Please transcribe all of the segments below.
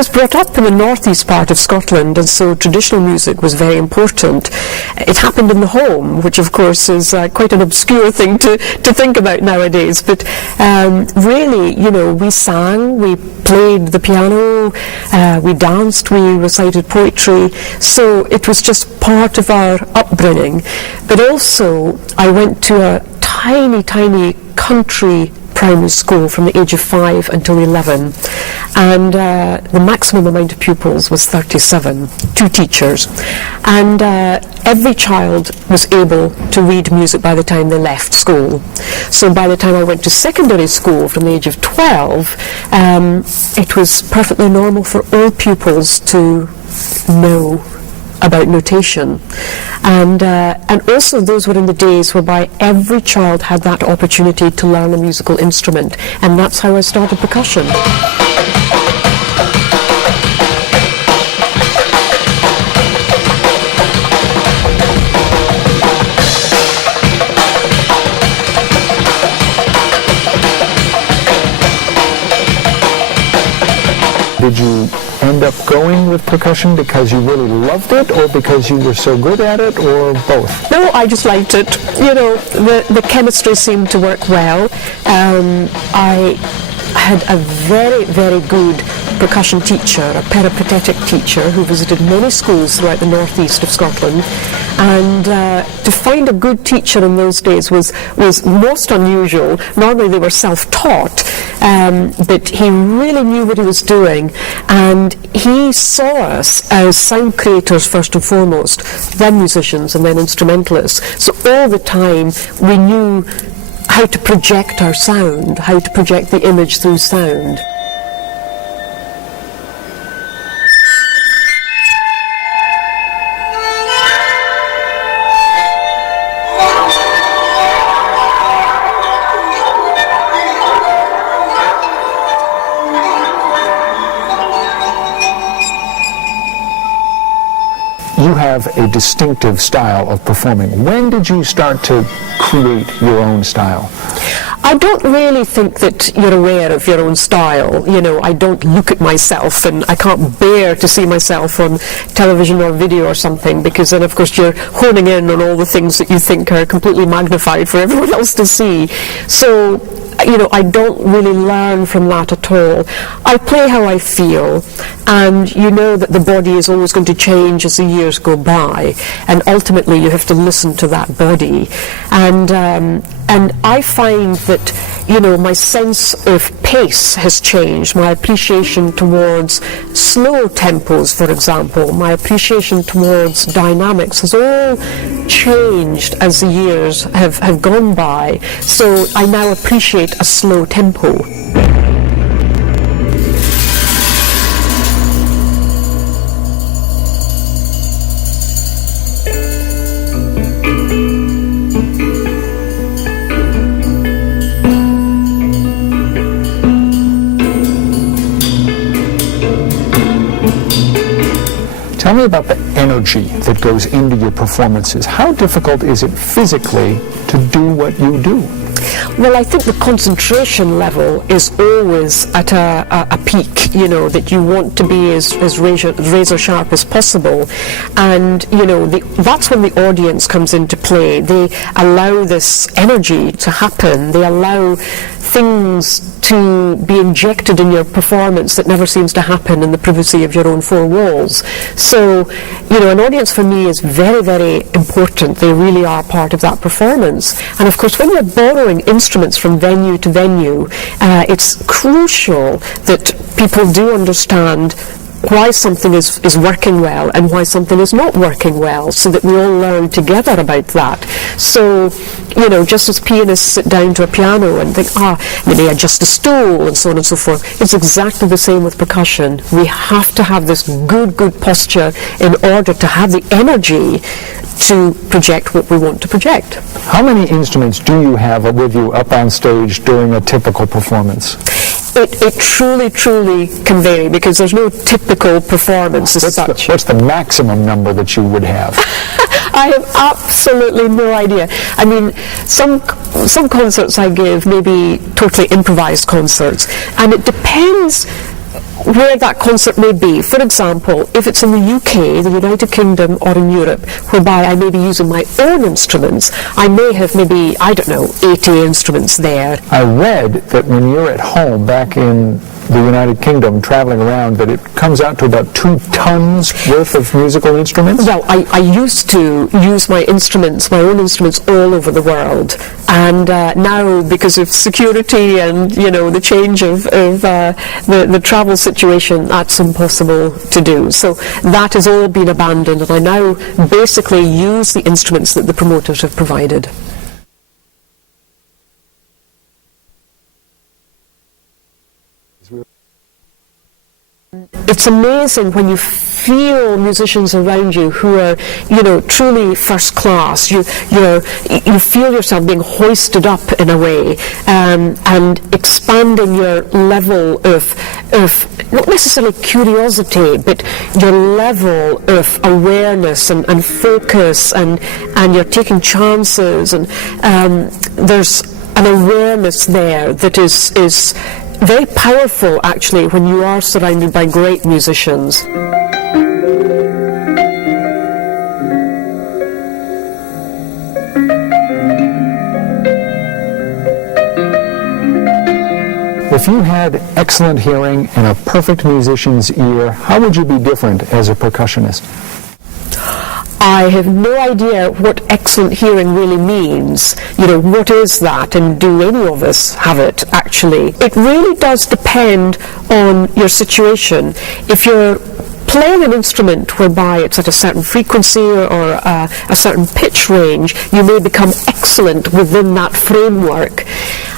was brought up in the northeast part of Scotland, and so traditional music was very important. It happened in the home, which of course is quite an obscure thing to think about nowadays. But really, we sang, we played the piano, we danced, we recited poetry. So it was just part of our upbringing. But also, I went to a tiny, tiny country primary school from the age of 5 until 11, and the maximum amount of pupils was 37, 2 teachers, and every child was able to read music by the time they left school. So by the time I went to secondary school from the age of 12, it was perfectly normal for all pupils to know about notation, and also those were in the days whereby every child had that opportunity to learn a musical instrument, and that's how I started percussion. Did you end up going with percussion because you really loved it, or because you were so good at it, or both? No, I just liked it. The chemistry seemed to work well. I had a very, very good percussion teacher, a peripatetic teacher, who visited many schools throughout the northeast of Scotland. And to find a good teacher in those days was most unusual. Normally they were self-taught, but he really knew what he was doing, and he saw us as sound creators first and foremost, then musicians and then instrumentalists. So all the time we knew how to project our sound, how to project the image through sound. You have a distinctive style of performing. When did you start to create your own style? I don't really think that you're aware of your own style. I don't look at myself, and I can't bear to see myself on television or video or something, because then of course you're honing in on all the things that you think are completely magnified for everyone else to see. So I don't really learn from that at all. I play how I feel, and you know that the body is always going to change as the years go by, and ultimately you have to listen to that body. And I find that, my sense of pace has changed. My appreciation towards slow tempos, for example, my appreciation towards dynamics has all changed as the years have gone by. So I now appreciate a slow tempo. Tell me about the energy that goes into your performances. How difficult is it physically to do what you do? Well, I think the concentration level is always at a peak, that you want to be as razor sharp as possible. And, that's when the audience comes into play. They allow this energy to happen. They allow things to be injected in your performance that never seems to happen in the privacy of your own four walls. So, an audience for me is very, very important. They really are part of that performance. And of course, when you're borrowing instruments from venue to venue, it's crucial that people do understand why something is working well and why something is not working well, so that we all learn together about that. So, just as pianists sit down to a piano and think, you may adjust a stool and so on and so forth, it's exactly the same with percussion. We have to have this good posture in order to have the energy to project what we want to project. How many instruments do you have with you up on stage during a typical performance? It truly can vary, because there's no typical performance as such. What's the maximum number that you would have? I have absolutely no idea. I mean, some concerts I give may be totally improvised concerts, and it depends where that concert may be. For example, if it's in the UK, the United Kingdom, or in Europe, whereby I may be using my own instruments, I may have maybe, 80 instruments there. I read that when you're at home back in the United Kingdom, traveling around, that it comes out to about 2 tons worth of musical instruments? Well, I used to use my own instruments all over the world, and now, because of security and the change of the travel situation, that's impossible to do. So that has all been abandoned, and I now basically use the instruments that the promoters have provided. It's amazing when you feel musicians around you who are, truly first class. You feel yourself being hoisted up in a way, and expanding your level of not necessarily curiosity, but your level of awareness and focus, and you're taking chances, and there's an awareness there that is very powerful, actually, when you are surrounded by great musicians. If you had excellent hearing and a perfect musician's ear, how would you be different as a percussionist? I have no idea what excellent hearing really means. What is that, and do any of us have it, actually? It really does depend on your situation. If you're playing an instrument whereby it's at a certain frequency or a certain pitch range, you may become excellent within that framework.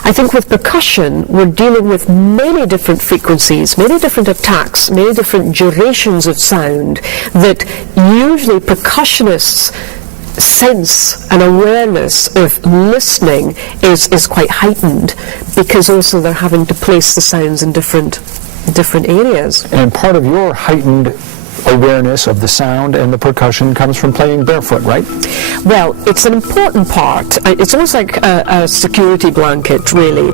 I think with percussion, we're dealing with many different frequencies, many different attacks, many different durations of sound, that usually percussionists' sense and awareness of listening is quite heightened, because also they're having to place the sounds in different areas. And part of your heightened awareness of the sound and the percussion comes from playing barefoot, right? Well, it's an important part. It's almost like a security blanket, really.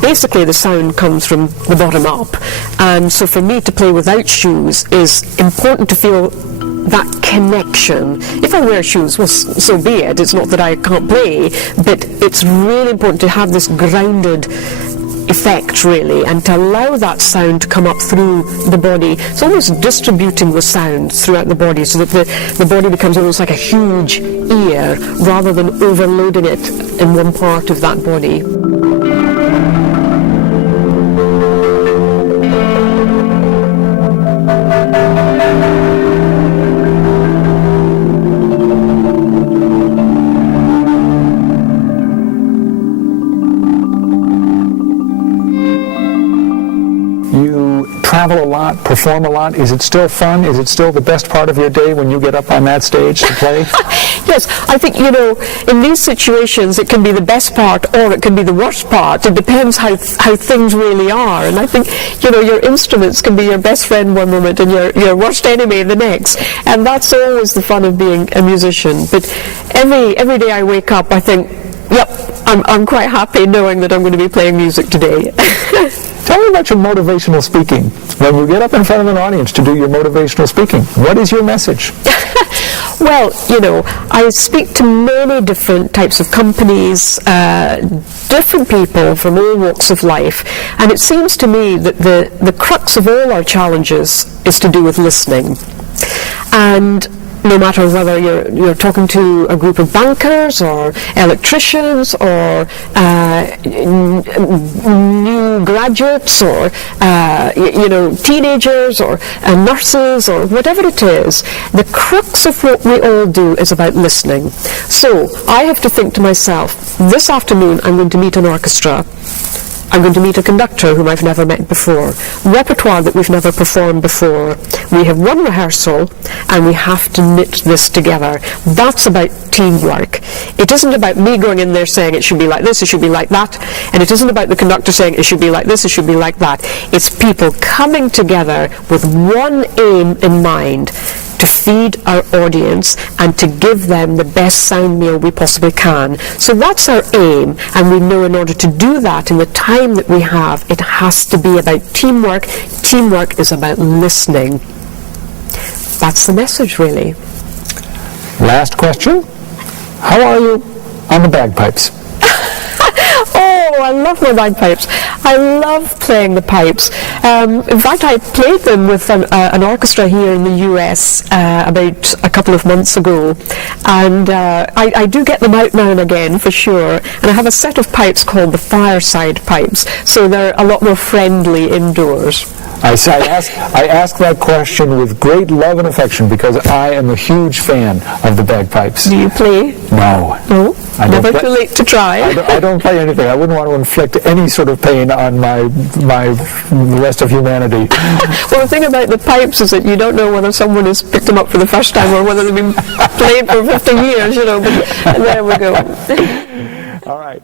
Basically, the sound comes from the bottom up, and so for me to play without shoes is important to feel that connection. If I wear shoes, well, so be it. It's not that I can't play, but it's really important to have this grounded effect, really, and to allow that sound to come up through the body. It's almost distributing the sound throughout the body, so that the body becomes almost like a huge ear, rather than overloading it in one part of that body. Travel a lot, perform a lot. Is it still fun? Is it still the best part of your day when you get up on that stage to play? Yes, I think, in these situations it can be the best part or it can be the worst part. It depends how things really are. And I think, your instruments can be your best friend one moment and your worst enemy the next. And that's always the fun of being a musician. But every day I wake up, I think, yep, I'm quite happy knowing that I'm going to be playing music today. Tell me about your motivational speaking. When you get up in front of an audience to do your motivational speaking, what is your message? Well, I speak to many different types of companies, different people from all walks of life, and it seems to me that the crux of all our challenges is to do with listening. And no matter whether you're talking to a group of bankers or electricians or new graduates or teenagers or nurses or whatever it is, the crux of what we all do is about listening. So I have to think to myself, this afternoon I'm going to meet an orchestra. I'm going to meet a conductor whom I've never met before, repertoire that we've never performed before. We have one rehearsal and we have to knit this together. That's about teamwork. It isn't about me going in there saying it should be like this, it should be like that, and it isn't about the conductor saying it should be like this, it should be like that. It's people coming together with one aim in mind. to feed our audience and to give them the best sound meal we possibly can. So that's our aim, and we know in order to do that in the time that we have, it has to be about teamwork. Teamwork is about listening. That's the message, really. Last question. How are you on the bagpipes? Oh, I love my bagpipes. I love playing the pipes. In fact, I played them with an orchestra here in the US about a couple of months ago, and I do get them out now and again for sure. And I have a set of pipes called the fireside pipes, so they're a lot more friendly indoors. I ask that question with great love and affection because I am a huge fan of the bagpipes. Do you play? No. No? Never too late to try. I don't play anything. I wouldn't want to inflict any sort of pain on the rest of humanity. Well, the thing about the pipes is that you don't know whether someone has picked them up for the first time or whether they've been played for 50 years, but there we go. All right.